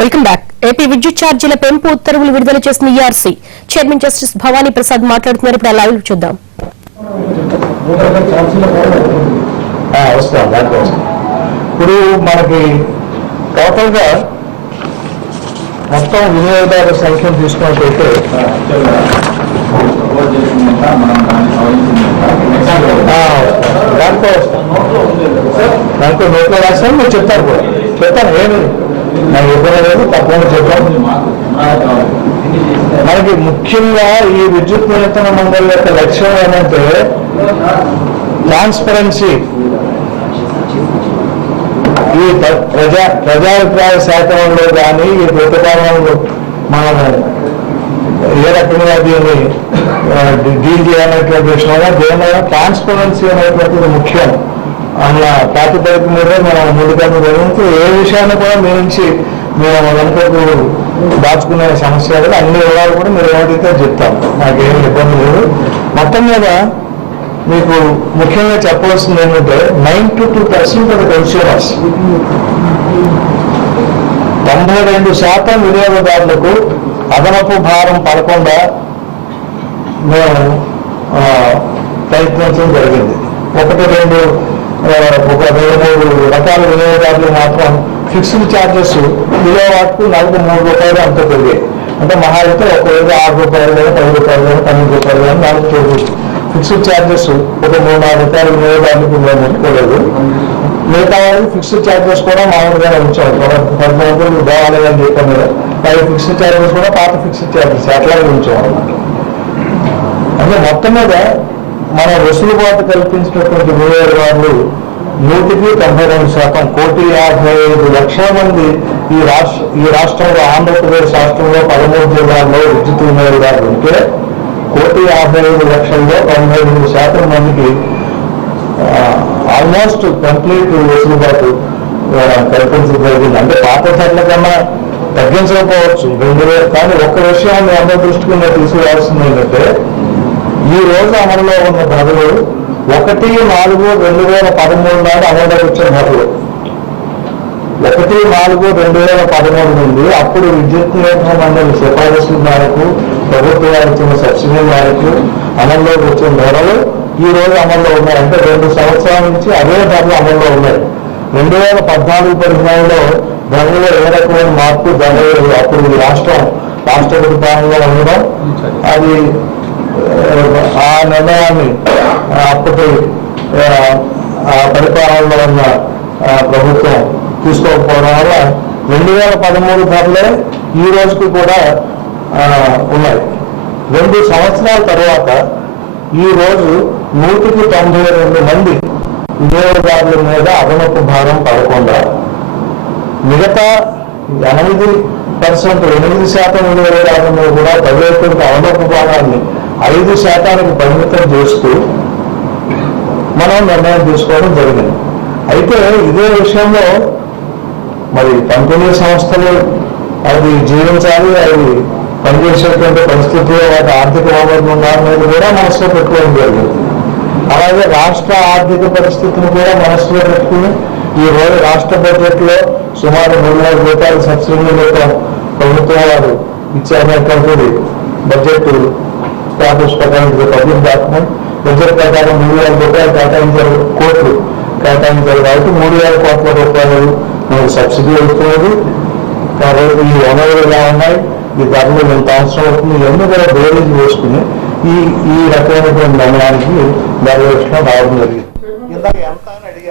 Welcome back. AP విద్యుత్ ఛార్జీల పెంపు ఉత్తర్వులు విడుదల చేసిన ERC chairman justice Bhavani Prasad మాట్లాడుతున్నారు. ఇప్పుడు లైవ్ చూద్దాం. ఇప్పుడు మనకి టోటల్ గా మొత్తం వినియోగదారుల సంఖ్యను తీసుకున్నట్లయితే దాంట్లో నోట్లో రాశాను. మీరు చెప్తారు కూడా చెప్తాను, ఏమి నాకు ఇబ్బంది లేదు, తప్పకుండా చెప్తాను. మనకి ముఖ్యంగా ఈ విద్యుత్ నియంత్రణ మండలి యొక్క లక్ష్యం ఏమంటే ట్రాన్స్పరెన్సీ. ఈ ప్రజాభిప్రాయ సేకరణలో కానీ ఈ ప్రతిపాదనలు మనం ఏ రకంగా దీన్ని డీల్ చేయాలనేటువంటి విషయంలో దేనివల్ల ట్రాన్స్పరెన్సీ అనేటువంటిది ముఖ్యం అన్న ప్రాతిపదిక మీద మనం ముందుకెళ్ళడం జరిగింది. ఏ విషయాన్ని కూడా మీ నుంచి మేము వెనుకకు దాచుకునే సమస్య లేదు. అన్ని వివరాలు కూడా మీరు ఏమైతే చెప్తాం, మాకేం ఇబ్బంది లేదు. మొత్తం మీద మీకు ముఖ్యంగా చెప్పవలసింది ఏంటంటే 92% ఆఫ్ కన్స్యూమర్స్ 92% వినియోగదారులకు అదనపు భారం పడకుండా మేము ప్రయత్నించడం జరిగింది. ఒక 2-3 రకాల వినియోగదారులు మాత్రం ఫిక్స్డ్ ఛార్జెస్ కిలోవాట్కు నెలకు ₹3 అంత పెరిగాయి. అంటే మహా అయితే ఒకవేళ ₹6 కానీ ₹10 కానీ ₹12 కానీ నెలకు చూడవచ్చు. ఫిక్స్డ్ ఛార్జెస్ ఒక ₹3-4 వినియోగదారులకు మేము ఉంచుకోలేదు. మిగతా వాళ్ళకి ఫిక్స్డ్ ఛార్జెస్ కూడా మామూలుగానే ఉంచాము. ఫర్ ఎగ్జాంపుల్ దేవాలయం దీపం మీద వారి ఫిక్స్డ్ ఛార్జెస్ కూడా పాత ఫిక్స్డ్ ఛార్జెస్ అట్లాగే ఉంచాం అన్నమాట. అంటే మొత్తం మీద మన వెసులుబాటు కల్పించినటువంటి వినియోగదారులు 192%, 1,55,00,000 మంది ఈ రాష్ట్రంలో, ఆంధ్రప్రదేశ్ రాష్ట్రంలో 13 జిల్లాల్లో విద్యుత్ వినియోగదారులు ఉంటే 1,55,00,000లో 98% మందికి ఆల్మోస్ట్ కంప్లీట్ వెసులుబాటు కల్పించడం జరిగింది. అంటే పాత ధరల కన్నా తగ్గించకపోవచ్చు 2,000. కానీ ఒక్క విషయాన్ని అందరి దృష్టికి నేను తీసుకురావాల్సింది ఏంటంటే ఈ రోజు అమలులో ఉన్న ధరలు 1/4/2013 నాడు అమలులోకి వచ్చిన ధరలు 1/4/2013 నుండి అప్పుడు విద్యుత్ నియంత్రణ మండలి సిఫారసుల మేరకు ప్రభుత్వాలు ఇచ్చిన సబ్సిడీ మేరకు అమల్లోకి వచ్చిన ధరలు ఈ రోజు అమల్లో ఉన్నాయి. అంటే 2 సంవత్సరాల నుంచి అదే ధరలు అమల్లో ఉన్నాయి. 2014-15లో ధరలో ఏ రకమైన మార్పు జరగలేదు. అప్పుడు ఈ రాష్ట్రపతి పాలనలో ఉండడం, అది ఆ నిర్ణయాన్ని అప్పటి పరిపాలనలో ఉన్న ప్రభుత్వం తీసుకోకపోవడం వల్ల 2013 ధరలే ఈ రోజుకి కూడా ఉన్నాయి. 2 సంవత్సరాల తర్వాత ఈ రోజు 192 మంది వినియోగదారుల మీద అదనపు భారం పడకుండా మిగతా 8% వినియోగదారుల మీద కూడా తగిలేటువంటి అదనపు భారాన్ని 5% పరిమితం చేస్తూ మనం నిర్ణయం తీసుకోవడం జరిగింది. అయితే ఇదే విషయంలో మరి పంపిణీ సంస్థలు అది జీవించాలి, అది పనిచేసేటువంటి పరిస్థితుల్లో వాటి ఆర్థిక వనరులు మీద కూడా మనసులో పెట్టుకోవడం జరిగింది. అలాగే రాష్ట్ర ఆర్థిక పరిస్థితిని కూడా మనసులో పెట్టుకుని ఈ రోజు రాష్ట్ర బడ్జెట్లో సుమారు ₹3,00,000 సబ్సిడీ మొత్తం ప్రభుత్వం వారు ఇచ్చేటటువంటి బడ్జెట్ స్టాటస్ ప్రకారం పబ్లిక్ డాక్యుమెంట్ బడ్జెట్ ప్రకారం ₹3,000 కేటాయించారు, కోట్లు కేటాయించారు. కాబట్టి ₹3,000 కోట్ల మనకు సబ్సిడీ వస్తున్నది. కాబట్టి ఈ వనరులు ఎలా ఉన్నాయి, ఈ ధరలు ఎంత అవసరం అవుతుంది, ఇవన్నీ కూడా బేరీజ్ వేసుకుని ఈ రకమైనటువంటి నిర్ణయానికి ధరవేషణ రావడం జరిగింది. ఇందాక ఎంత అని అడిగారు.